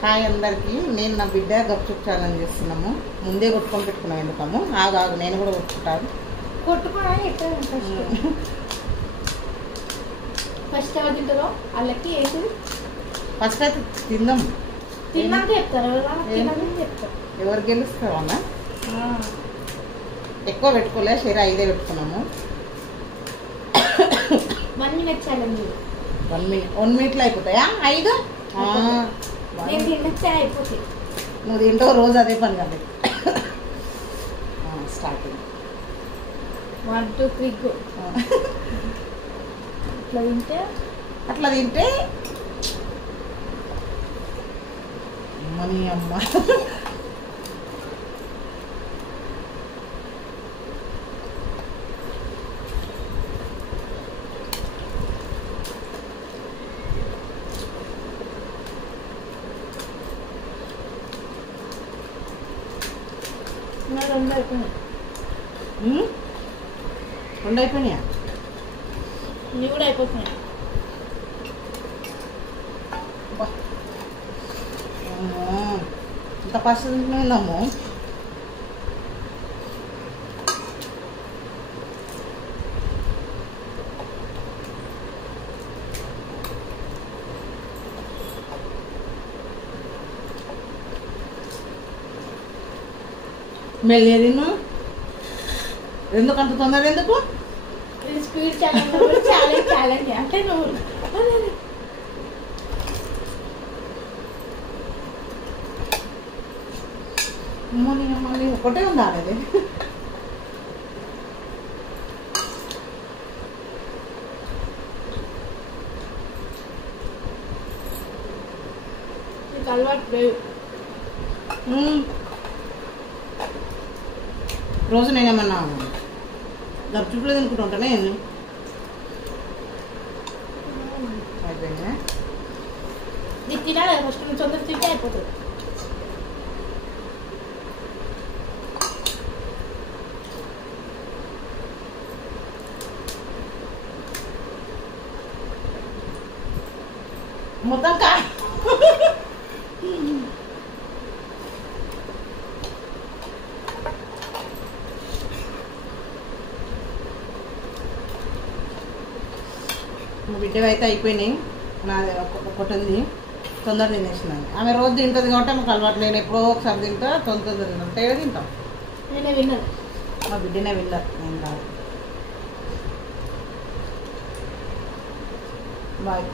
Hi అందరికి. నేను నా బిడ్డ గప్చుప్ ఛాలెంజ్ చేస్తున్నాము. ముందే కొట్టుకొని పెట్టుకున్నాం ఎందుకము. ఆగు నేను కూడా కొట్టుకుంటాను. ఫస్ట్ ఎవరు తింటారో వాళ్ళకి ఏంటి ఫస్ట్ అయితే తిందాం. తిన్నాక చెప్తారు. ఎవరు గెలుస్తారు అన్న? ఎక్కువ పెట్టుకోలే, షేర్ 5 పెట్టుకున్నాము. 1 minute ఛాలెంజ్. 1 minute అయిపోతాయా 5? నేను తిన్నట్టే అయిపోతాయి. నువ్వు తింటావు రోజు అదే పని కదా. Starting 1 2 3 go. అట్లా తింటే మనీ అమ్మ. రెండు అయిపోయినాయి. 2 అయిపోయినాయా? ఇవి కూడా అయిపోతున్నాయి. ఇంత ఫస్ట్ తింటున్నాము. మెల్లేదిను ఎందుకు అంత తొందర? ఎందుకు స్పీడ్ ఛాలెంజ్ ఛాలెంజ్ అంటే నువ్వు మళ్ళీ ఒకటే ఉందా అనేది? నీకు అలవాటు లేవు. రోజు నేనేమన్నా గప్చుప్లో తినుకుంటుంటానే. అయిపోయిందా? నీకు తినాలి ఫస్ట్. నువ్వు తొందర తింటే అయిపోతుంది. మొత్తం కా మా బిడ్డవి అయితే అయిపోయినాయి. నాది ఒకటి ఉంది, తొందర తినేసినాను. ఆమె రోజు తింటుంది కాబట్టి మాకు అలవాటు. నేను ఎప్పుడో ఒకసారి తింటా, తొందర తింటాం. తేడా తింటాం. నేనే విన్నాను. మా బిడ్డనే విన్నారు, నేను కాదు. బాయ్.